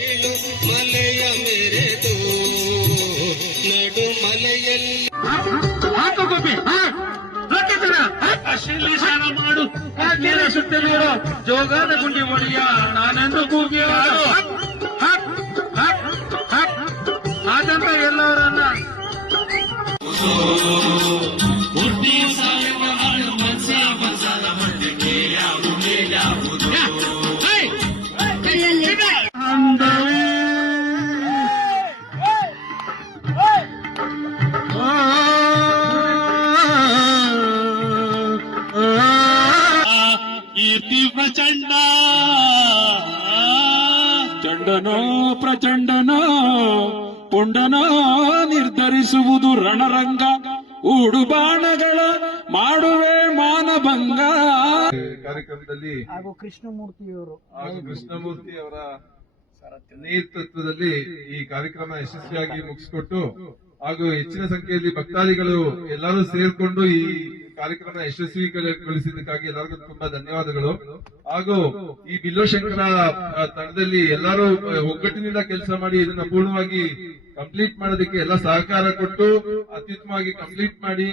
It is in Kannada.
ಮಲೆಯ ಮೆರೆದು ನಡು ಮಲೆಯಲ್ಲಿ ಅಶ್ವಿಲಿ ಸ್ನಾನ ಮಾಡು ನೀರ ಸುತ್ತೆ ನೋಡು ಜೋಗಾದ ಗುಂಡಿ ಒಳಿಯ ನಾನೆಂದು ಕೂಗಿ ಹಾಗಂತ ಎಲ್ಲವರನ್ನ ಪ್ರಚಂಡ ಚಂಡನೋ ಪ್ರಚಂಡನೋ ಪುಂಡನೋ ನಿರ್ಧರಿಸುವುದು ರಣರಂಗ ಉಡುಬಾಣಗಳ ಮಾಡುವೆ ಮಾನಭಂಗ. ಕಾರ್ಯಕ್ರಮದಲ್ಲಿ ಹಾಗೂ ಕೃಷ್ಣಮೂರ್ತಿಯವರು ಕೃಷ್ಣಮೂರ್ತಿ ಅವರ ನೇತೃತ್ವದಲ್ಲಿ ಈ ಕಾರ್ಯಕ್ರಮ ಯಶಸ್ವಿಯಾಗಿ ಮುಗಿಸಿಕೊಟ್ಟು ಹಾಗೂ ಹೆಚ್ಚಿನ ಸಂಖ್ಯೆಯಲ್ಲಿ ಭಕ್ತಾದಿಗಳು ಎಲ್ಲರೂ ಸೇರ್ಕೊಂಡು ಈ ಕಾರ್ಯಕ್ರಮ ಯಶಸ್ವಿಗೊಳಿಸಿದ್ದಕ್ಕಾಗಿ ಎಲ್ಲರಿಗೂ ತುಂಬಾ ಧನ್ಯವಾದಗಳು. ಹಾಗೂ ಈ ಬಿಲ್ಲೋಶಂಕರ ತಂಡದಲ್ಲಿ ಎಲ್ಲರೂ ಒಗ್ಗಟ್ಟಿನಿಂದ ಕೆಲಸ ಮಾಡಿ ಇದನ್ನ ಪೂರ್ಣವಾಗಿ ಕಂಪ್ಲೀಟ್ ಮಾಡೋದಕ್ಕೆ ಎಲ್ಲ ಸಹಕಾರ ಕೊಟ್ಟು ಅತ್ಯುತ್ತಮವಾಗಿ ಕಂಪ್ಲೀಟ್ ಮಾಡಿ